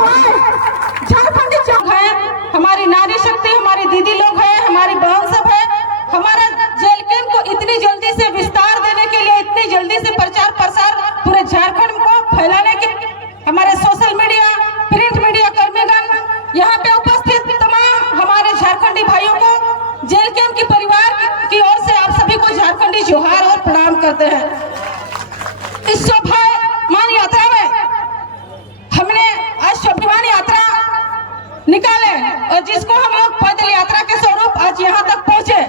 है, झारखंडी चौक है, हमारी नारी शक्ति, हमारी दीदी लोग हैं, हमारी बहन सब है। हमारा जेल कैंप को इतनी जल्दी से विस्तार देने के लिए, इतनी जल्दी से प्रचार प्रसार पूरे झारखंड को फैलाने के हमारे सोशल मीडिया, प्रिंट मीडिया कर्मीगण, यहाँ पे उपस्थित तमाम हमारे झारखंडी भाइयों को जेल कैंप की परिवार की ओर से आप सभी को झारखंडी जोहार और प्रणाम करते हैं। इस स्वाभिमान यात्रा में हमने आज स्वाभिमान यात्रा निकाले और जिसको हम लोग पैदल यात्रा के स्वरूप आज यहाँ तक पहुँचे।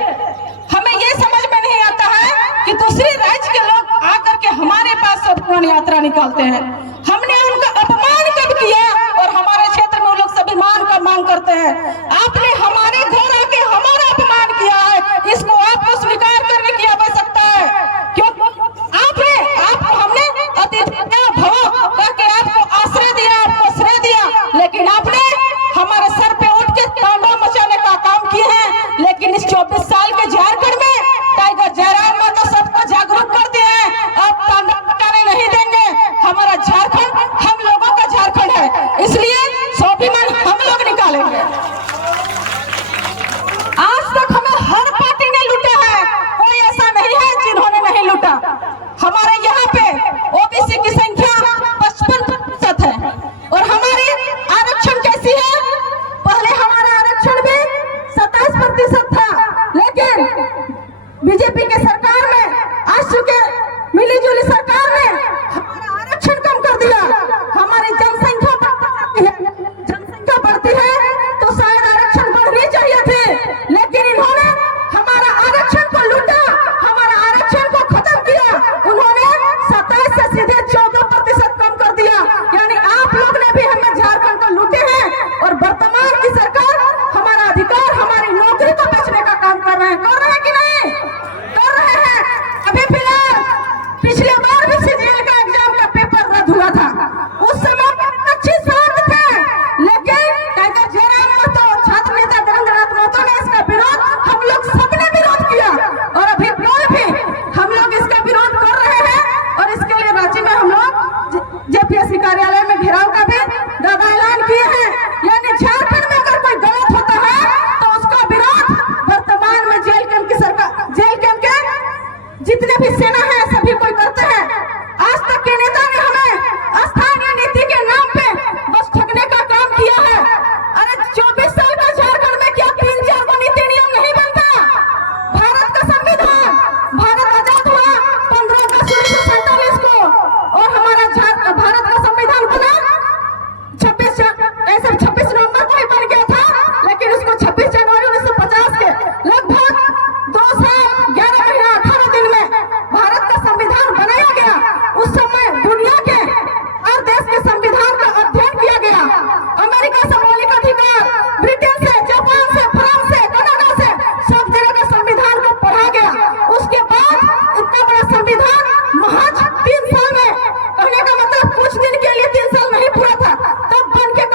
हमें ये समझ में नहीं आता है कि दूसरे राज्य के लोग आकर के हमारे पास स्वाभिमान यात्रा निकालते हैं। हमने उनका अपमान कब किया और हमारे क्षेत्र में वो लोग स्वाभिमान का मांग करते हैं। आपने हमारे घर आके हमारा अपमान किया है, इसको आपको स्वीकार करने की आवश्यकता है। क्यों आपको हमने अतिथि भव करके आपको आश्रय दिया, आपको श्रेय दिया, लेकिन आपने हमारे सर पे उठ के तांडव मचाने का काम किए हैं। लेकिन इस 24 साल के झारखंड में टाइगर जयराम ने तो सबको जागरूक कर दिया है, अब तांडव मचाने नहीं देंगे। हमारा झारखंड हम लोगों का झारखंड है, इसलिए स्वाभिमान हम लोग निकालेंगे। आज तक हमें हर पार्टी ने लूटा है, कोई ऐसा नहीं है जिन्होंने नहीं लूटा। हमारे यहाँ पे ओबीसी की संख्या 55% है और हमारी आरक्षण कैसी है? पहले हमारा आरक्षण भी 27% था, लेकिन बीजेपी के सरकार में आज चुके मिली जुली सरकार ने हमारा आरक्षण कम कर दिया। हमारी जनसंख्या बढ़ती है तो शायद आरक्षण बढ़नी चाहिए थे, लेकिन इन्होंने हमारा आरक्षण को लूटा, हमारा आरक्षण को खत्म किया। उन्होंने 27 से सीधे 14% कम कर दिया। यानी आप लोग ने भी हमें झारखंड को लूटे हैं और वर्तमान की सरकार हमारा अधिकार, हमारी नौकरी को बेचने का काम कर रहे हैं कि नहीं कर रहे हैं? अभी फिलहाल पिछले बार भी सीजीएल का एग्जाम का पेपर रद्द हुआ था, उस समय 25 साल थे, लेकिन टाइगर जयराम महतो, छात्र नेता देवेंद्रनाथ महतो ने इसका विरोध, हम लोग सबने विरोध किया और अभी भी हम लोग इसका विरोध कर रहे हैं। और इसके लिए रांची में हम लोग जेपीएससी कार्यालय में घेराव का भी दादा ऐलान किए हैं। यानी झारखंड में अगर कोई गलत होता है तो उसका विरोध वर्तमान में जेल कैंप की सरकार, जेल कैंप के जितने भी सेना है सभी कोई करते हैं। आज तक के नेता ने हमें स्थानीय नीति के नाम पे बस ठगने का काम किया है। अरे 24 साल का झारखंड में क्या 3-4 को नीति नियम नहीं बनता? भारत का संविधान, भारत आजाद हुआ 15 अगस्त 1947 को और हमारा भारत का संविधान बना 26 नवंबर को ही बन गया था, लेकिन उसको 26 जनवरी 1950 के लगभग 2 साल 11 महीना 18 दिन में भारत का संविधान बनाया गया। उस समय दुनिया के हर देश के संविधान का अध्ययन किया गया। अमेरिका से मौलिक अधिकार, ब्रिटेन से, जापान से, फ्रांस से, कनाडा से, सब जगह का संविधान को पढ़ा गया। उसके बाद इतना बड़ा संविधान महज 3 साल में, कहने का मतलब कुछ दिन के लिए 3 साल नहीं पूरा था, तब बन के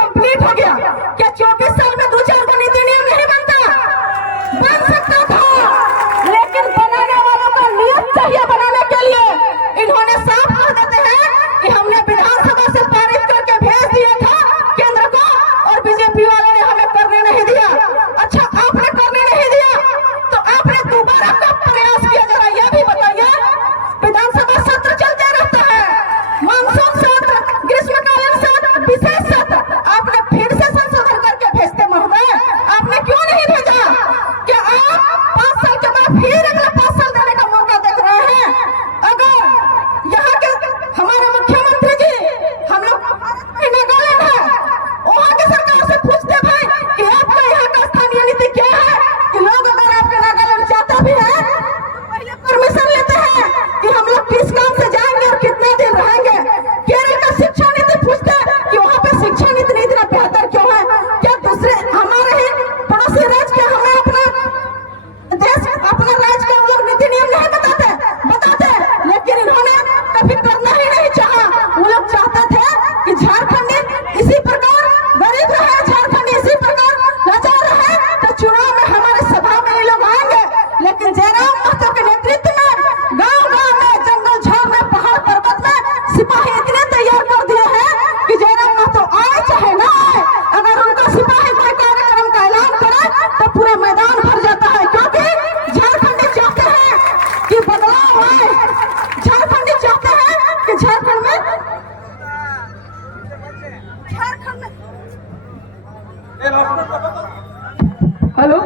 हेलो,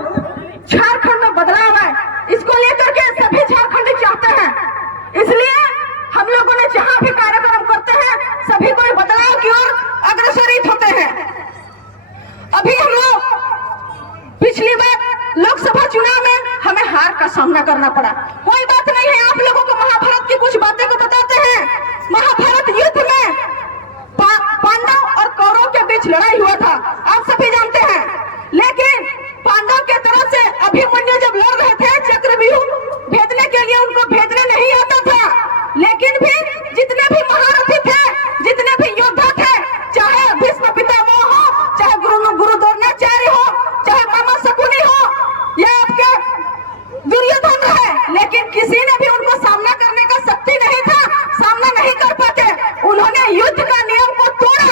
झारखंड में बदलाव है, इसको लेकर के सभी झारखंडी चाहते हैं। इसलिए हम लोगों ने जहां भी कार्यक्रम करते हैं सभी कोई बदलाव की ओर अग्रसरित होते हैं। अभी हम लोग पिछली बार लोकसभा चुनाव में हमें हार का सामना करना पड़ा, कोई बात नहीं है। आप लोगों को महाभारत की कुछ बातें को बताते हैं। महाभारत युद्ध में पांडव और कौरव के बीच लड़ाई हुआ था, आप सभी जानते हैं। लेकिन पांडव के तरफ से अभिमन्यु जब लड़ रहे थे चक्रव्यूह भेदने के लिए, उनको भेदने नहीं आता था। लेकिन भी जितने भी महारथी थे, जितने भी योद्धा थे, चाहे भीष्म पितामह हो, चाहे गुरु द्रोणाचार्य हो, चाहे मामा शकुनी हो या आपके दुर्योधन रहे, लेकिन किसी ने भी उनको सामना करने का शक्ति नहीं था, सामना नहीं कर पाते। उन्होंने युद्ध का नियम को तोड़ा।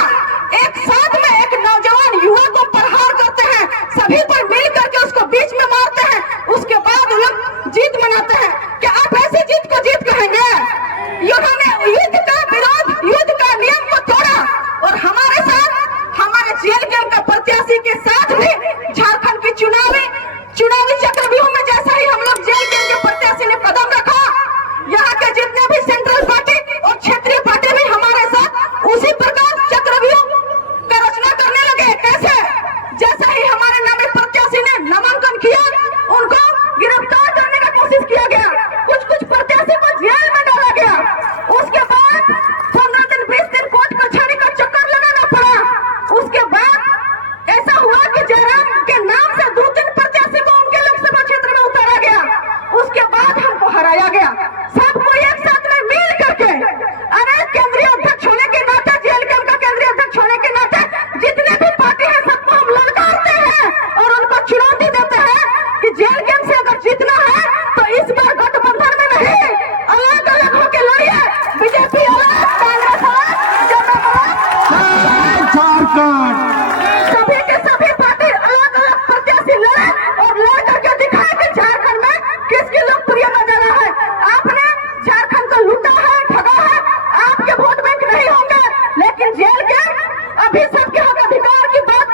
एक साथ में एक नौजवान युवा को प्रहार करते हैं, सभी पर मिल करके उसको बीच में मारते हैं, उसके बाद वो लोग जीत मनाते हैं। क्या आप ऐसी जीत को जीत कहेंगे? उन्होंने युद्ध का विरोध, युद्ध का नियम को तोड़ा और हमारे साथ, हमारे जेएलकेएम का प्रत्याशी के साथ भी झारखंड की चुनावी चक्रव्यूह में जैसा ही हम लोग जेएलकेएम के प्रत्याशी ने कदम रखा, यहाँ के जितने भी सेंट्रल पार्टी और क्षेत्रीय पार्टी भी हमारे साथ उसी प्रकार चक्रव्यूह का रचना करने लगे। कैसे? जैसा ही हमारे नामी प्रत्याशी ने नामांकन किया, उनको गिरफ्तार करने का कोशिश किया गया, कुछ प्रत्याशी को जेल में डाला गया। उसके बाद 15 दिन 20 दिन कोर्ट कचहरी का चक्कर लगाना पड़ा। उसके बाद ऐसा हुआ कि जयराम के नाम से 2-3 प्रत्याशी को उनके लोकसभा क्षेत्र में उतारा गया। उसके बाद हमको हराया गया, सबको एक साथ में मिल करके। अरे केंद्रीय अध्यक्ष होने के नाते, जेएलकेएम का केंद्रीय अध्यक्ष होने के नाते जितने भी पार्टी है सबको हम ललकारते हैं और उनको चुनौती देते हैं कि जेएलकेएम से अगर जीतना है तो इस बार गठबंधन में नहीं, अलग अलग होकर लड़िए। बीजेपी अलग, कांग्रेस अलग, जनता अलग, सभी के सभी पार्टी अलग अलग प्रत्याशी लड़े और लड़ करके दिखाए कि झारखंड में किसकी लोकप्रियता ज्यादा है। आपने झारखंड को लूटा है, ठगा है, आपके वोट बैंक नहीं होंगे, लेकिन जेएलकेएम अभी सबके हक अधिकार की बात